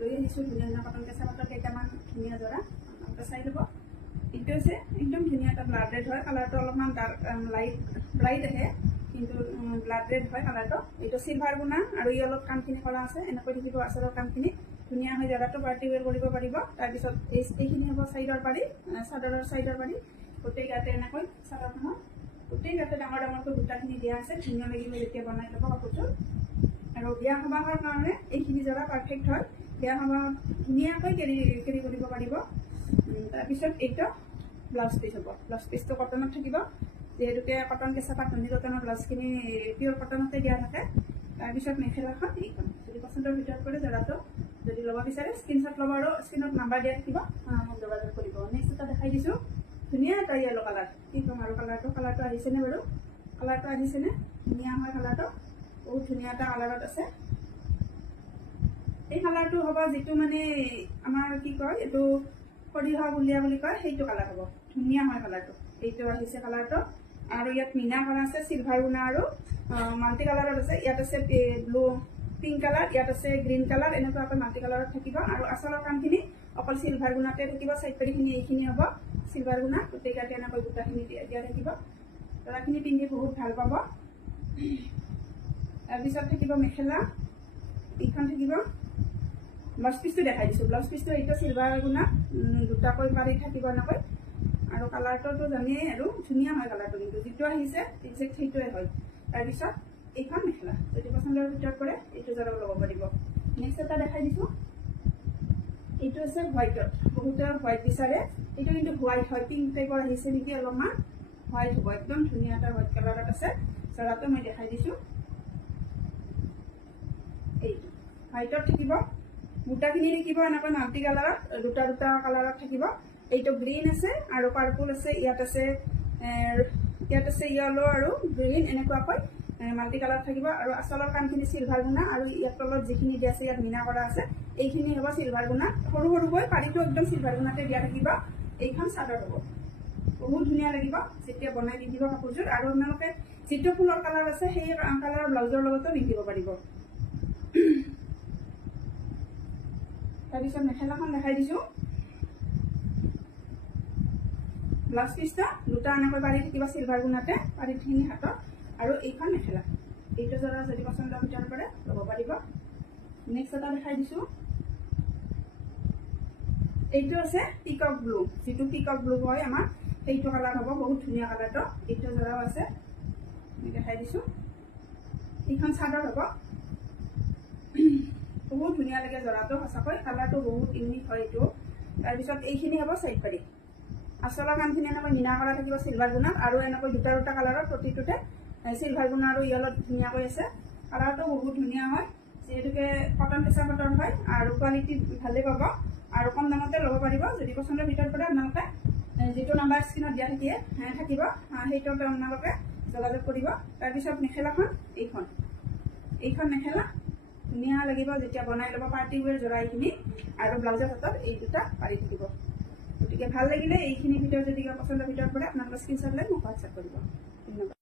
লৈ আহিছোঁ ধুনীয়া ধুনীয়া কটন কেঁচা পাটৰ কেইটামান ধুনীয়া জৰা আপোনালোকে চাই ল'ব। এইটো হৈছে একদম ধুনীয়া এটা ব্লাড ৰেড হয়, কালাৰটো অলপমান ডাৰ্ক ব্ৰাইট আহে কিন্তু ব্লাড ৰেড হয় কালাৰটো। এইটো চিলভাৰ গুণা আৰু য়েলত কামখিনি কৰা আছে, এনেকৈ দেখিব আচলৰ কামখিনি ধুনীয়া হয়। জৰাটো পাৰ্টি ৱেৰ কৰিব পাৰিব। তাৰপিছত এইখিনি হ'ব চাইডৰ পাৰি, চাদৰৰ চাইডৰ পাৰি গোটেই গাতে এনেকৈ চাদৰখনত গোটেই গাতে ডাঙৰ ডাঙৰকৈ বুটাখিনি দিয়া আছে, ধুনীয়া লাগিব যেতিয়া বনাই ল'ব কাপোৰটো। আৰু বিয়া সবাহৰ কাৰণে এইখিনি জৰা পাৰফেক্ট হয়, বিয়া সবাহত ধুনীয়াকৈ কেৰি কৰিব পাৰিব। তাৰপিছত এইটো ব্লাউজ পিচ হ'ব, ব্লাউজ পিচটো কটনত থাকিব যিহেতুকে কটন কেঁচা পাট নুনি কটনৰ ব্লাউজখিনি পিয়ৰ কটনতে দিয়া থাকে। তাৰপিছত মেখেলাখন এইখন যদি পচন্দৰ ভিতৰত কৰে জৰাটো যদি ল'ব বিচাৰে স্ক্ৰীনশ্বট ল'ব আৰু স্ক্ৰীনত নাম্বাৰ দিয়া থাকিব, মোক যোগাযোগ কৰিব। নেক্সট এটা দেখাই দিছোঁ ধুনীয়া এটা য়েলো কালাৰ, কি ক'ম আৰু কালাৰটো আহিছেনে বাৰু? কালাৰটো আহিছেনে? ধুনীয়া হয় কালাৰটো, বহুত ধুনীয়া এটা কালাৰত আছে। এই কালাৰটো হ'ব যিটো মানে আমাৰ কি কয় এইটো সৰিয়হ বুলিয়া বুলি কয়, সেইটো কালাৰ হ'ব। ধুনীয়া হয় কালাৰটো, এইটো আহিছে কালাৰটো। আৰু ইয়াত মিনা কৰা আছে চিলভাৰ গুণা আৰু মাল্টি কালাৰত আছে। ইয়াত আছে ব্লু পিংক কালাৰ, ইয়াত আছে গ্ৰীণ কালাৰ, এনেকুৱাকৈ মাল্টি কালাৰত থাকিব। আৰু আচলৰ কামখিনি অকল চিলভাৰ গুণাতে থাকিব। চাইড পাৰিখিনি এইখিনি হ'ব চিলভাৰ গুণা, গোটেই গাতে এনেকৈ বুটাখিনি দিয়া থাকিব। জৰাখিনি পিন্ধি বহুত ভাল পাব। তাৰপিছত থাকিব মেখেলা, এইখন থাকিব। ব্লাউজ পিচটো দেখাই দিছোঁ, ব্লাউজ পিচটো এইটো চিলভাৰ গুণা দুটাকৈ পাৰি থাকিব এনেকৈ। আৰু কালাৰটোতো জানেই আৰু ধুনীয়া হয় কালাৰটো, কিন্তু যিটো আহিছে একজেক্ট সেইটোৱে হয়। তাৰপিছত এইখন মেখেলা যদি পচন্দৰ ভিতৰত কৰে এইটো জৰাও ল'ব পাৰিব। নেক্সট এটা দেখাই দিছোঁ, এইটো আছে হোৱাইটত, বহুতে হোৱাইট বিচাৰে। এইটো কিন্তু হোৱাইট হয়, পিংক টাইপৰ আহিছে নেকি, অলপমান হোৱাইট হ'ব। একদম ধুনীয়া এটা হোৱাইট কালাৰত আছে। জৰাটো মই দেখাই দিছোঁ, এইটো হোৱাইটত থাকিব। বুটাখিনি থাকিব এনেকৈ মাল্টি কালাৰত, দুটা কালাৰত থাকিব। এইটো গ্ৰীণ আছে আৰু পাৰ্পল আছে, ইয়াত আছে য়েলো আৰু গ্ৰীণ, এনেকুৱাকৈ মাল্টি কালাৰ থাকিব। আৰু আচলৰ কামখিনি চিলভাৰ গুণা আৰু ইয়াৰ তলত যিখিনি দিয়া আছে ইয়াত মিনা কৰা আছে, এইখিনি হ'ব চিলভাৰ গুণা। সৰু সৰুকৈ পাৰিটো একদম চিলভাৰ গুণাতে দিয়া থাকিব। এইখন চাদৰ হ'ব, বহুত ধুনীয়া লাগিব যেতিয়া বনাই পিন্ধিব কাপোৰযোৰ। আৰু আপোনালোকে যিটো ফুলৰ কালাৰ আছে সেই কালাৰৰ ব্লাউজৰ লগতো পিন্ধিব পাৰিব। তাৰপিছত মেখেলাখন দেখাই দিছোঁ, ব্লাউজ পিচটা দুটা এনেকৈ পাৰি থাকিব চিলভাৰ গুণাতে, পাৰিখিনি হাতত। আৰু এইখন মেখেলা, এইটো জৰা যদি পচন্দৰ ভিতৰত কৰে ল'ব পাৰিব। নেক্সট এটা দেখাই দিছোঁ, এইটো আছে পিকক ব্লু, যিটো পিকক ব্লু হয় আমাৰ সেইটো কালাৰ হ'ব, বহুত ধুনীয়া কালাৰটো। এইটো জৰাও আছে, আমি দেখাই দিছোঁ। এইখন চাদৰ হ'ব, বহুত ধুনীয়া লাগে জৰাটো, সঁচাকৈ কালাৰটো বহুত ইউনিক হয় এইটো। তাৰপিছত এইখিনি হ'ব চাইড পাৰি, আচলৰ কামখিনি এনেকৈ মিনা কৰা থাকিব চিলভাৰ গুণাত। আৰু এনেকৈ দুটা কালাৰত প্ৰতিটোতে চিলভাৰ গুণা আৰু য়েলত ধুনীয়াকৈ আছে। কালাৰটো বহুত ধুনীয়া হয়, যিহেতুকে কটন কেঁচা পাটৰ হয় আৰু কোৱালিটি ভালেই পাব আৰু কম দামতে ল'ব পাৰিব। যদি পচন্দৰ ভিতৰত কৰে আপোনালোকে যিটো নাম্বাৰ স্ক্ৰীনত দিয়া থাকিব সেইটোতে আপোনালোকে যোগাযোগ কৰিব। তাৰপিছত মেখেলাখন এইখন মেখেলা ধুনীয়া লাগিব যেতিয়া বনাই ল'ব, পাৰ্টি ৱেৰ জৰা এইখিনি। আৰু ব্লাউজৰ হাতত এই দুটা পাৰি থাকিব। গতিকে ভাল লাগিলে এইখিনি ভিডিঅ' যদি পচন্দৰ ভিতৰত পৰে আপোনালোকে স্ক্ৰীনশ্বট লৈ মোক হোৱাটছআপ কৰিব। ধন্যবাদ।